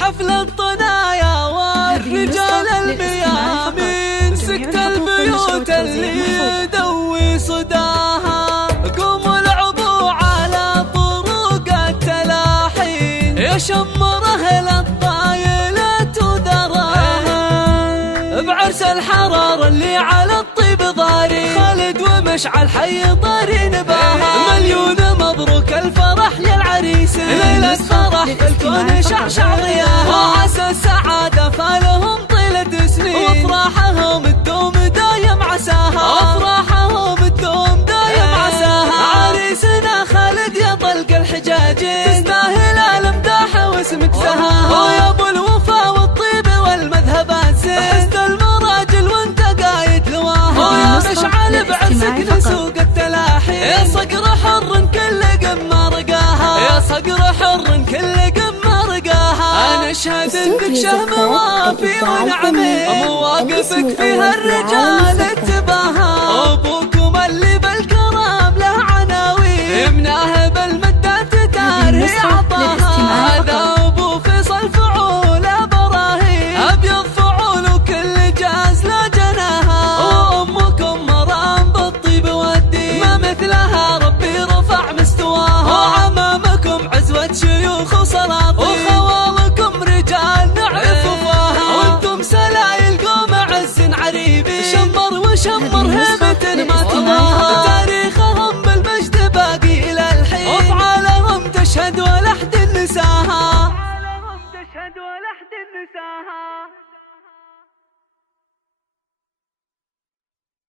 حفل الطنايا والرجال الميامين، سكت البيوت اللي يدوي صداها. قوموا العبوا على طرق التلاحين، يشمر أهل الطايلة وذراها. بعرس الحرار اللي على الطيب ضاري، خالد ومشعل حي طاري نباها. مليون مبروك الفرح يا العريس، ليلة فرح في الكون شعشع ضياها. وعسى السعادة فالهم طيلة سنين، وافراحهم الدوم دايم عساها. افراحهم الدوم دايم عساها. عريسنا خالد يا طلق الحجاجين، تستاهل الامداح واسمك سهاها. ويا ابو الوفا والطيب والمذهبات زين، حسن المراجل وانت قايد لواها. ويا مشعل بعرسك نسوق التلاحين، يا صقر حر كل قمه رقاها. يا صقر حر كل قمه رقاها. انا اشهد انك شهم وافي ونعمي، مواقفك فيها الرجال اتباها.